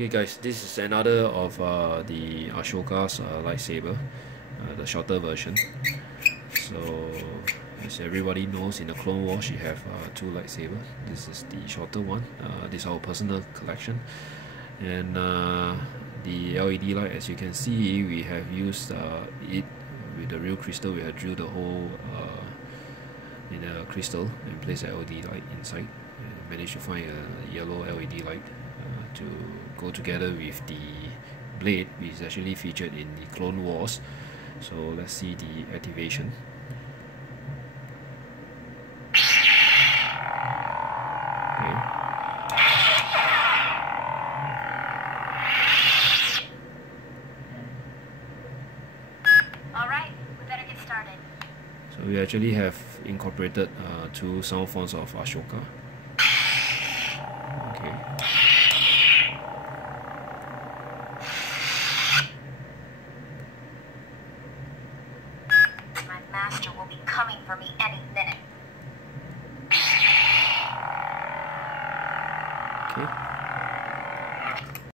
Okay guys, this is another of the Ashoka's lightsaber, the shorter version. So as everybody knows, in the Clone Wars she have two lightsabers. This is the shorter one. This is our personal collection, and the LED light, as you can see, we have used it with the real crystal. We have drilled the hole in a crystal and placed a LED light inside, and managed to find a yellow LED light to go together with the blade, which is actually featured in the Clone Wars. So let's see the activation. Okay. Alright, we better get started. So we actually have incorporated two sound fonts of Ashoka. Okay. My master will be coming for me any minute. Okay.